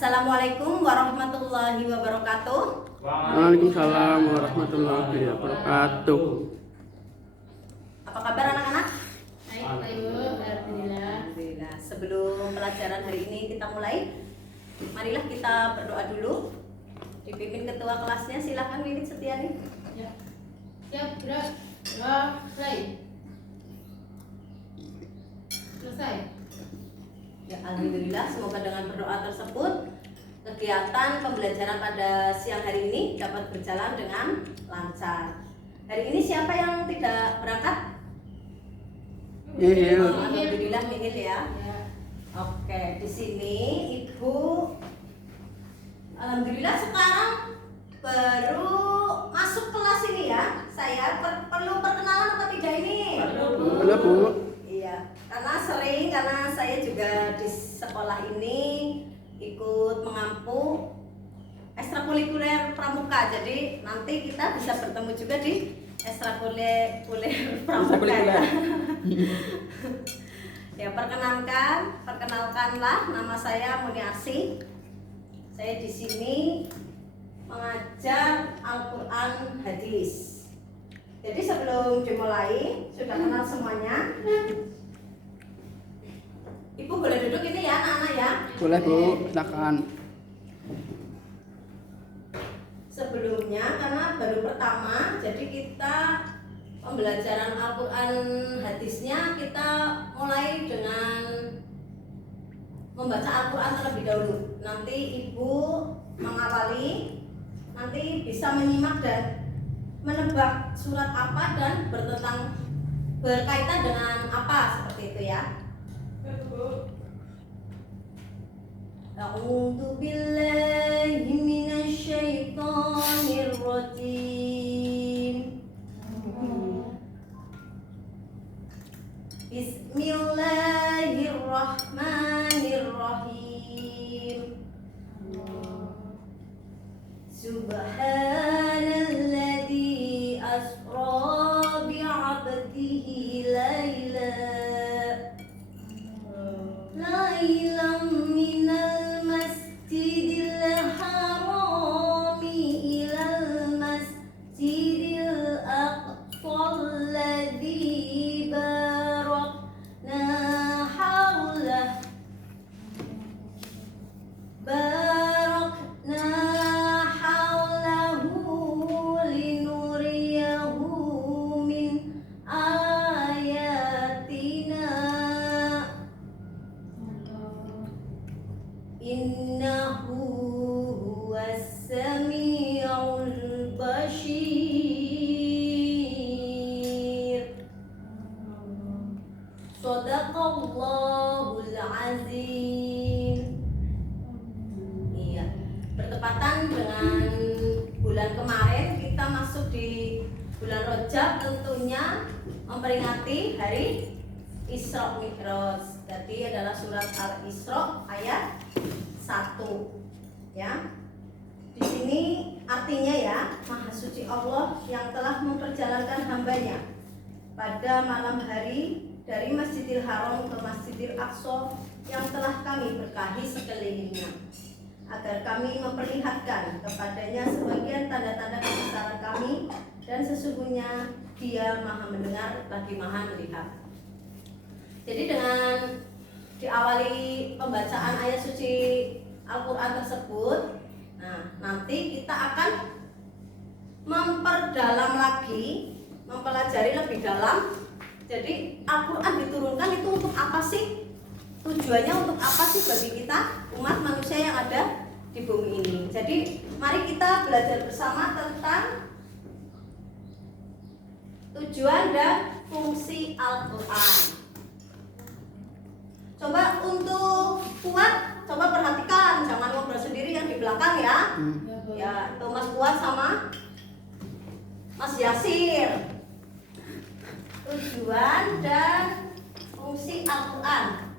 Assalamualaikum warahmatullahi wabarakatuh. Waalaikumsalam warahmatullahi wabarakatuh. Apa kabar anak-anak? Baik, Bu. Alhamdulillah. Sebelum pelajaran hari ini kita mulai, marilah kita berdoa dulu. Dipimpin ketua kelasnya, silakan Wiwit Setiani. Ya. Siap, gerak. Doa, selesai. Selesai. Ya, alhamdulillah, semoga dengan berdoa tersebut kegiatan pembelajaran pada siang hari ini dapat berjalan dengan lancar. Hari ini siapa yang tidak berangkat? Iya. Alhamdulillah nihil ya. Ya. Oke, di sini Ibu alhamdulillah sekarang baru masuk kelas ini ya. Saya perlu perkenalan apa tidak ini? Halo Bu. Iya, karena saya juga di sekolah ini ikut mengampu ekstrakurikuler pramuka. Jadi nanti kita bisa bertemu juga di ekstrakurikuler pramuka ya. Ya, perkenalkanlah, nama saya Muniarsi. Saya di sini mengajar Al-Qur'an hadis. Jadi sebelum dimulai, sudah kenal semuanya? Ibu boleh duduk ini ya anak-anak ya? Boleh Bu, silakan. Sebelumnya karena baru pertama, jadi kita pembelajaran Al-Qur'an hadisnya kita mulai dengan membaca Al-Qur'an terlebih dahulu. Nanti Ibu mengawali, nanti bisa menyimak dan menebak surat apa dan berkaitan dengan apa, seperti itu ya. A'udzu billahi minasy syaithanir rajim. Bismillahirrahmanirrahim. Subhanalladzi asra bi'abdihi lailan minal masjidil harami ilal masjidil aqsal ladzi barakna haulahu linuriyahu min ayatina innahu huwas samiul basyir. Shadaqallahul azim. Iya, bertepatan dengan bulan kemarin kita masuk di bulan Rajab, tentunya memperingati hari Isra Mi'raj. Jadi adalah surat Al-Isra ayat 1 ya. Di sini artinya ya, Maha Suci Allah yang telah memperjalankan hambanya pada malam hari dari Masjidil Haram ke Masjidil Aqsa yang telah kami berkahi sekelilingnya, agar kami memperlihatkan kepadanya sebagian tanda-tanda kebesaran kami, dan sesungguhnya Dia Maha mendengar lagi Maha melihat. Jadi dengan diawali pembacaan ayat suci Al-Qur'an tersebut, nah nanti kita akan memperdalam lagi, mempelajari lebih dalam. Jadi Al-Qur'an diturunkan itu untuk apa sih? Tujuannya untuk apa sih bagi kita umat manusia yang ada di bumi ini? Jadi mari kita belajar bersama tentang tujuan dan fungsi Al-Qur'an. Coba untuk Fuad, coba perhatikan, jangan ngobrol sendiri yang di belakang ya. Ya, itu Mas Fuad sama Mas Yasir. Tujuan dan fungsi Al-Qur'an.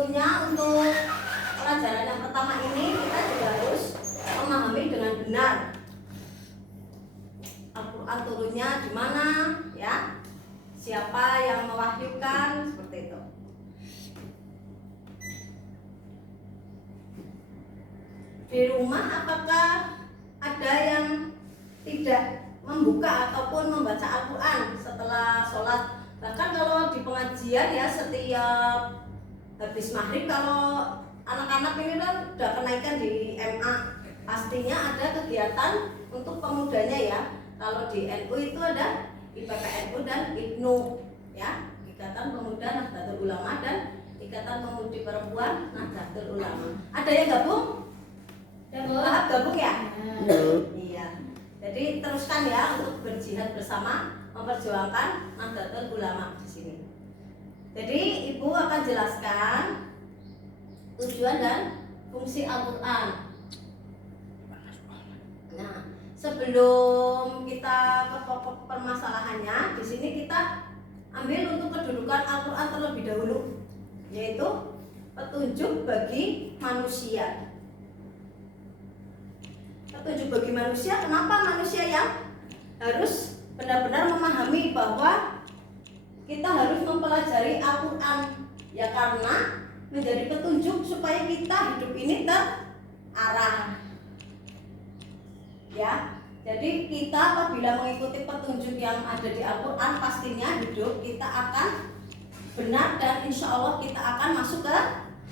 tentunya untuk pelajaran yang pertama ini kita juga harus memahami dengan benar Al-Quran turunnya di mana, ya, siapa yang mewahyukan, seperti itu. Di rumah apakah ada yang tidak membuka ataupun membaca Al-Quran setelah sholat? Bahkan kalau di pengajian ya, setiap habis maghrib, kalau anak-anak ini kan udah kenaikan di MA, pastinya ada kegiatan untuk pemudanya ya. Kalau di NU itu ada IPPNU dan IPNU, ya, Ikatan Pemuda Nahdlatul Ulama dan Ikatan Pemudi Perempuan Nahdlatul Ulama. Ada yang gabung? Tahap gabung ya? Iya. Jadi teruskan ya untuk berjihad bersama memperjuangkan Nahdlatul Ulama di sini. Jadi Ibu akan jelaskan tujuan dan fungsi Al-Quran. Nah, sebelum kita ke pokok permasalahannya, di sini kita ambil untuk kedudukan Al-Quran terlebih dahulu, yaitu petunjuk bagi manusia. Petunjuk bagi manusia, kenapa manusia yang harus benar-benar memahami bahwa kita harus mempelajari Al-Quran? Ya karena menjadi petunjuk supaya kita hidup ini terarah. Ya, jadi kita apabila mengikuti petunjuk yang ada di Al-Quran, pastinya hidup kita akan benar dan insya Allah kita akan masuk ke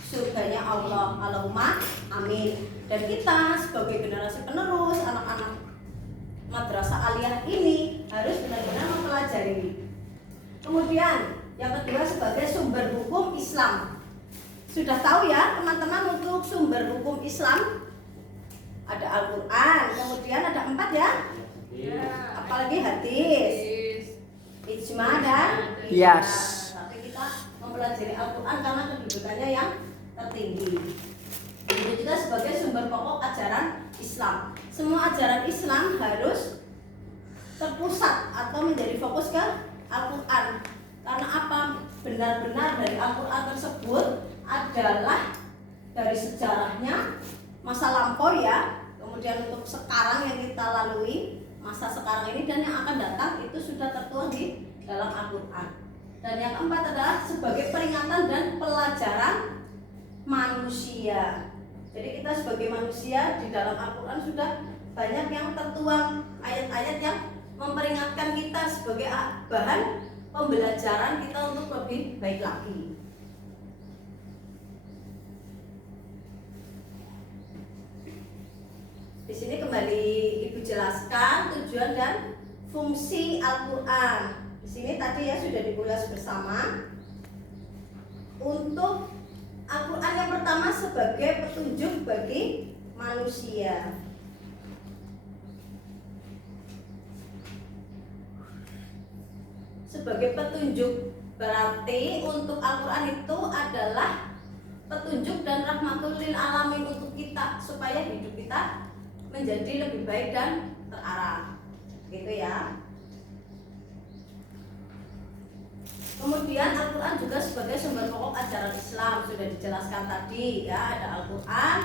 surganya Allah. Allahumma amin. Dan kita sebagai generasi penerus, anak-anak madrasah aliyah ini harus benar-benar mempelajari. Kemudian yang kedua sebagai sumber hukum Islam. Sudah tahu ya teman-teman untuk sumber hukum Islam? Ada Al-Quran, kemudian ada 4 ya? Apalagi hadis, ijma dan Qiyas. Tapi kita mempelajari Al-Quran karena kedudukannya yang tertinggi. Itu juga sebagai sumber pokok ajaran Islam. Semua ajaran Islam harus terpusat atau menjadi fokus ke Al-Quran. Karena apa? Benar-benar dari Al-Quran tersebut adalah dari sejarahnya, masa lampau ya, kemudian untuk sekarang yang kita lalui, masa sekarang ini dan yang akan datang, itu sudah tertuang di dalam Al-Quran. Dan yang keempat adalah sebagai peringatan dan pelajaran manusia. Jadi kita sebagai manusia di dalam Al-Quran sudah banyak yang tertuang ayat-ayat yang memperingatkan kita sebagai bahan pembelajaran kita untuk lebih baik lagi. Di sini kembali Ibu jelaskan tujuan dan fungsi Al-Quran. Di sini tadi ya sudah dibahas bersama. Untuk Al-Quran yang pertama sebagai petunjuk bagi manusia. Sebagai petunjuk berarti untuk Al-Quran itu adalah petunjuk dan rahmatul lil alamin untuk kita supaya hidup kita menjadi lebih baik dan terarah, gitu ya. Kemudian Al-Quran juga sebagai sumber pokok ajaran Islam sudah dijelaskan tadi ya, ada Al-Quran,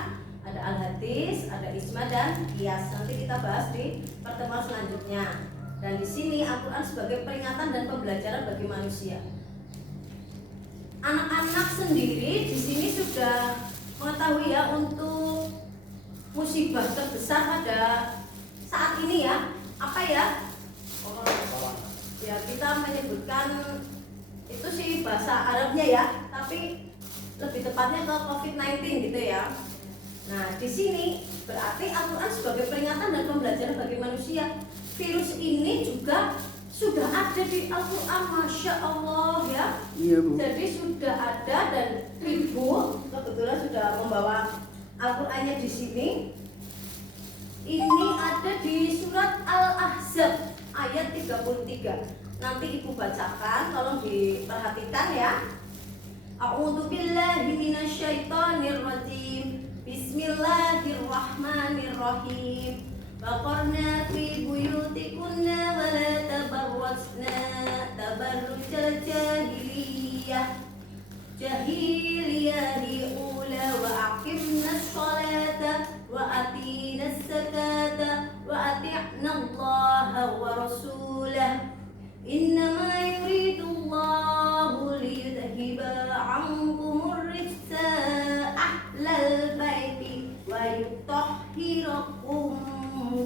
ada Al-Hadis, ada Ijma dan Qiyas. Nanti kita bahas di pertemuan selanjutnya. Dan di sini Al-Quran sebagai peringatan dan pembelajaran bagi manusia. Anak-anak sendiri di sini sudah mengetahui ya untuk musibah terbesar pada saat ini ya, apa ya? Ya kita menyebutkan itu sih bahasa Arabnya ya, tapi lebih tepatnya ke COVID-19 gitu ya. Nah di sini berarti Al-Quran sebagai peringatan dan pembelajaran bagi manusia. Virus ini juga sudah ada di Al-Quran, Masya Allah ya. Iya, Bu. Jadi sudah ada dan Ibu kebetulan sudah membawa Al-Qurannya di sini. Ini ada di surat Al-Ahzab ayat 33. Nanti Ibu bacakan, tolong diperhatikan ya. A'udzu billahi minasyaitonir rajim. Bismillahirrahmanirrahim. Waqarna fi buyutikunna wa la tabarrajna tabarrujal jahiliyah rasulah innama yuridullahu liyudhiba 'ankumur rijsa ahlal baiti wa yutahhirakum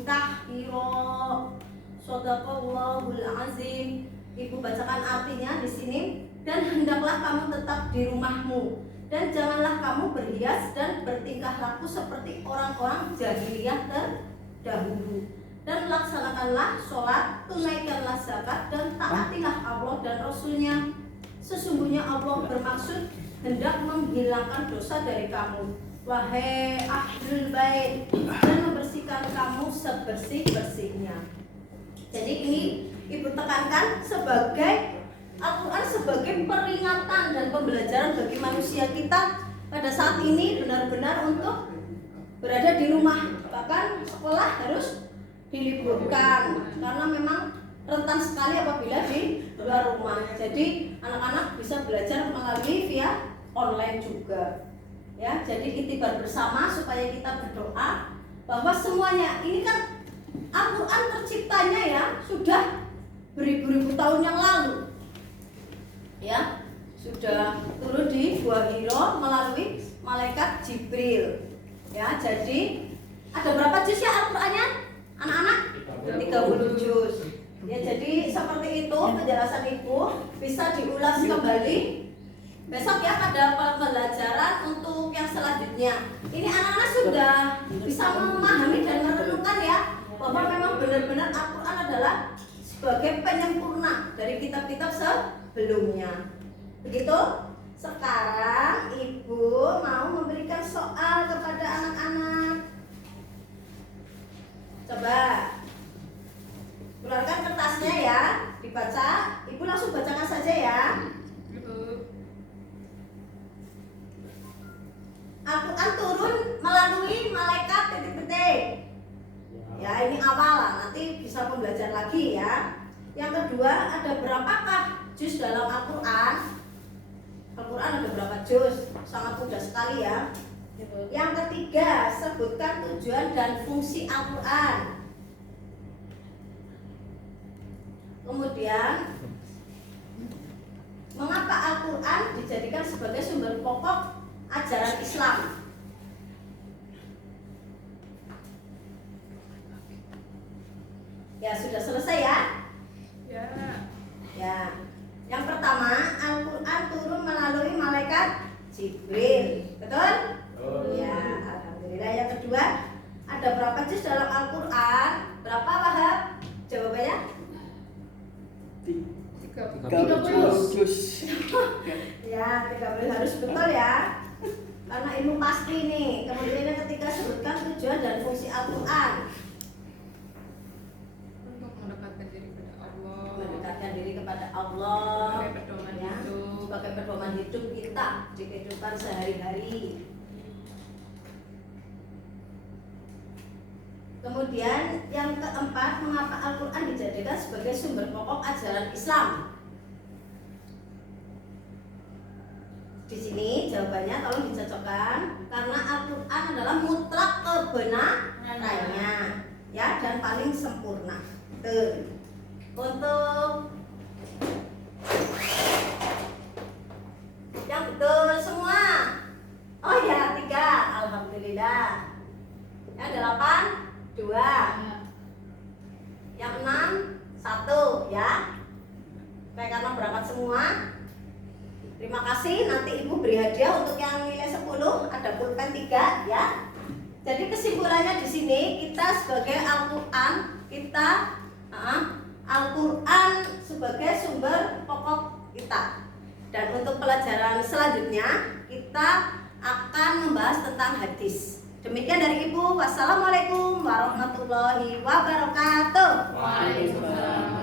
tahhira. Shadaqallahul azim. Ibu bacakan artinya di sini. Dan hendaklah kamu tetap di rumahmu, dan janganlah kamu berhias dan bertingkah laku seperti orang-orang jahiliyah terdahulu. Dan laksanakanlah sholat, tunaikanlah zakat, dan taatilah Allah dan Rasul-Nya. Sesungguhnya Allah bermaksud hendak menghilangkan dosa dari kamu, wahai ahlul bait, dan membersihkan kamu sebersih-bersihnya. Jadi ini ibu tekankan sebagai Al-Quran sebagai peringatan dan pembelajaran bagi manusia kita pada saat ini benar-benar untuk berada di rumah. Bahkan sekolah harus diliburkan karena memang rentan sekali apabila di luar rumah. Jadi anak-anak bisa belajar melalui via online juga. Ya, jadi iktibar bersama supaya kita berdoa bahwa semuanya ini kan Al-Quran terciptanya ya sudah beribu-ribu tahun yang lalu. Ya, sudah turun di Gua Hiro melalui malaikat Jibril. Ya, jadi ada berapa juz ya Al-Qur'annya? Anak-anak? 30 juz. Ya, jadi seperti itu penjelasan Ibu, bisa diulas kembali besok ya pada pembelajaran untuk yang selanjutnya. Ini anak-anak sudah bisa memahami dan merenungkan ya bahwa memang benar-benar Al-Qur'an adalah sebagai penyempurna dari kitab-kitab sebelumnya. Begitu? Sekarang Ibu mau memberikan soal kepada anak-anak. Coba keluarkan kertasnya ya, dibaca. Ibu langsung bacakan saja ya. Al-Quran turun melalui malaikat titik-titik. Ya, ini awal lah, nanti bisa belajar lagi ya. Yang kedua, ada berapakah juz dalam Al-Quran? Al-Quran ada berapa juz? Sangat mudah sekali ya. Yang ketiga, sebutkan tujuan dan fungsi Al-Quran. Kemudian, mengapa Al-Quran dijadikan sebagai sumber pokok ajaran Islam? Ya, sudah selesai ya? Ya. Yang pertama, Al-Quran turun melalui malaikat Jibril. Betul? Ya, alhamdulillah. Yang kedua, ada berapa juz dalam Al-Quran? Berapa, Wahab? Jawabannya? 30 juz. Ya, 30 harus betul ya. Karena ilmu pasti nih. Kemudian yang ketiga, sebutkan tujuan dan fungsi Al-Quran. Mendekatkan diri kepada Allah, ya, sebagai pedoman hidup kita di kehidupan sehari-hari. Kemudian yang keempat, mengapa Al-Quran dijadikan sebagai sumber pokok ajaran Islam? Di sini jawabannya tolong dicocokkan, karena Al-Quran adalah mutlak kebenarannya, ya, dan paling sempurna. Tuh. Untuk yang betul semua. Oh ya, 3. Alhamdulillah. Yang 8, 2. Yang 6, 1 ya. Baik, karena berangkat semua. Terima kasih. Nanti Ibu beri hadiah untuk yang nilai 10, ada pulpen 3 ya. Jadi kesimpulannya di sini, kita sebagai Al-Quran, Al-Quran sebagai sumber pokok kita. Dan untuk pelajaran selanjutnya kita akan membahas tentang hadis. Demikian dari Ibu. Wassalamualaikum warahmatullahi wabarakatuh. Waalaikumsalam.